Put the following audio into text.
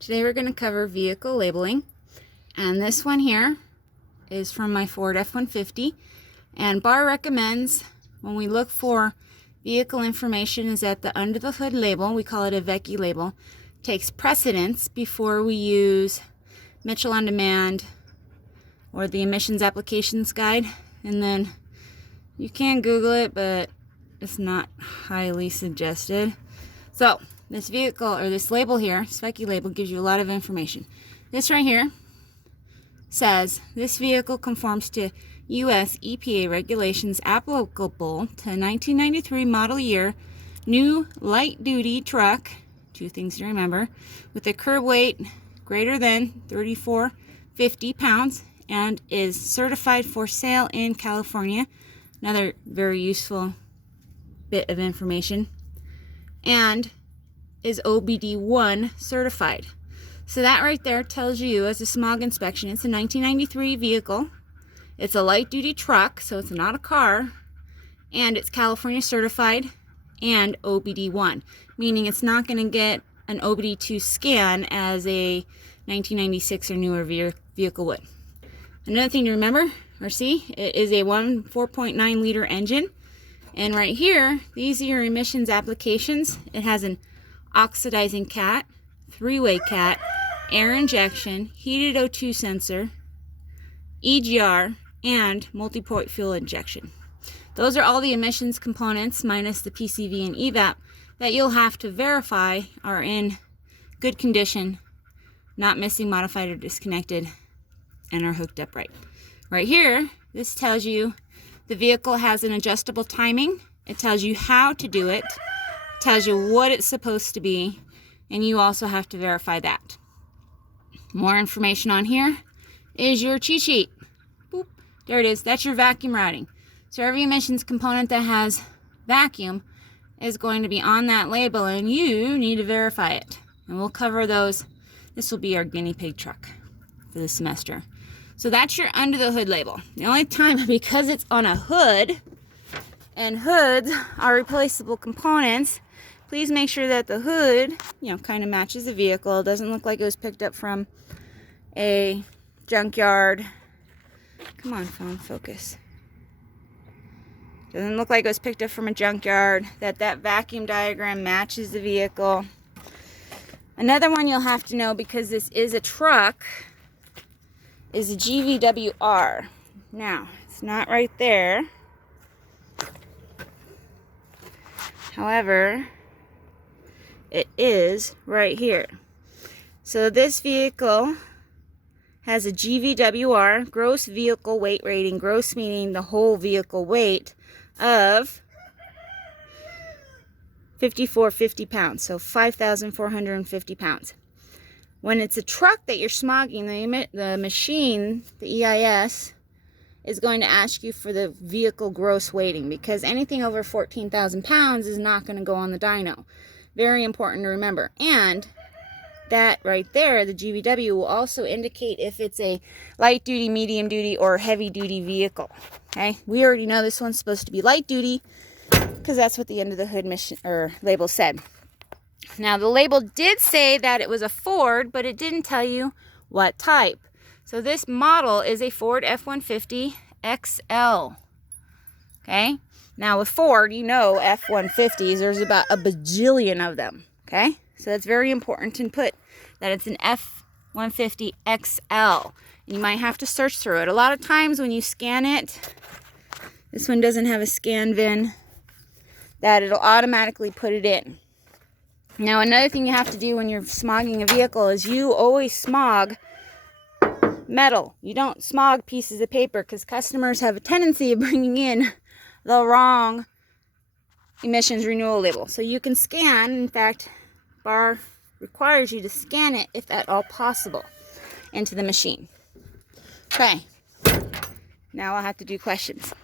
Today we're going to cover vehicle labeling, and this one here is from my Ford F-150, and BAR recommends when we look for vehicle information is that the under the hood label, we call it a VECI label, takes precedence before we use Mitchell on Demand or the emissions applications guide. And then you can Google it, but it's not highly suggested. So this vehicle, or this label here, this VECI label, gives you a lot of information. This right here says this vehicle conforms to U.S. EPA regulations applicable to 1993 model year new light-duty truck, two things to remember, with a curb weight greater than 3,450 pounds and is certified for sale in California. Another very useful bit of information. And is OBD1 certified. So that right there tells you as a smog inspection, it's a 1993 vehicle, it's a light duty truck, so it's not a car, and it's California certified and OBD1, meaning it's not going to get an OBD2 scan as a 1996 or newer vehicle would. Another thing to remember or see, it is a 4.9 liter engine, and right here, these are your emissions applications. It has an oxidizing cat, three-way cat, air injection, heated O2 sensor, EGR, and multi-point fuel injection. Those are all the emissions components minus the PCV and EVAP that you'll have to verify are in good condition, not missing, modified, or disconnected, and are hooked up right. Right here, this tells you the vehicle has an adjustable timing. It tells you how to do it, tells you what it's supposed to be, and you also have to verify that. More information on here is your cheat sheet. Boop. There it is. That's your vacuum routing. So every emissions component that has vacuum is going to be on that label, and you need to verify it. And we'll cover those. This will be our guinea pig truck for the semester. So that's your under the hood label. The only time, because it's on a hood, and hoods are replaceable components, please make sure that the hood, kind of matches the vehicle. It doesn't look like it was picked up from a junkyard. Come on, phone, focus. Doesn't look like it was picked up from a junkyard. That vacuum diagram matches the vehicle. Another one you'll have to know, because this is a truck, is a GVWR. Now, it's not right there. However, it is right here. So this vehicle has a GVWR, gross vehicle weight rating, gross meaning the whole vehicle weight, of 5,450 pounds, so 5,450 pounds. When it's a truck that you're smogging, the machine, the EIS, is going to ask you for the vehicle gross weighting, because anything over 14,000 pounds is not going to go on the dyno. Very important to remember. And that right there, the GVW, will also indicate if it's a light duty, medium duty, or heavy duty vehicle. Okay, we already know this one's supposed to be light duty because that's what the end of the hood label said. Now the label did say that it was a Ford, but it didn't tell you what type. So this model is a Ford F-150 XL. Okay, now with Ford, F-150s, there's about a bajillion of them. Okay, so that's very important to put that it's an F-150 XL. You might have to search through it. A lot of times when you scan it, this one doesn't have a scan VIN, that it'll automatically put it in. Now another thing you have to do when you're smogging a vehicle is you always smog metal. You don't smog pieces of paper, because customers have a tendency of bringing in the wrong emissions renewal label. So you can scan, in fact, BAR requires you to scan it if at all possible into the machine. Okay, now I'll have to do questions.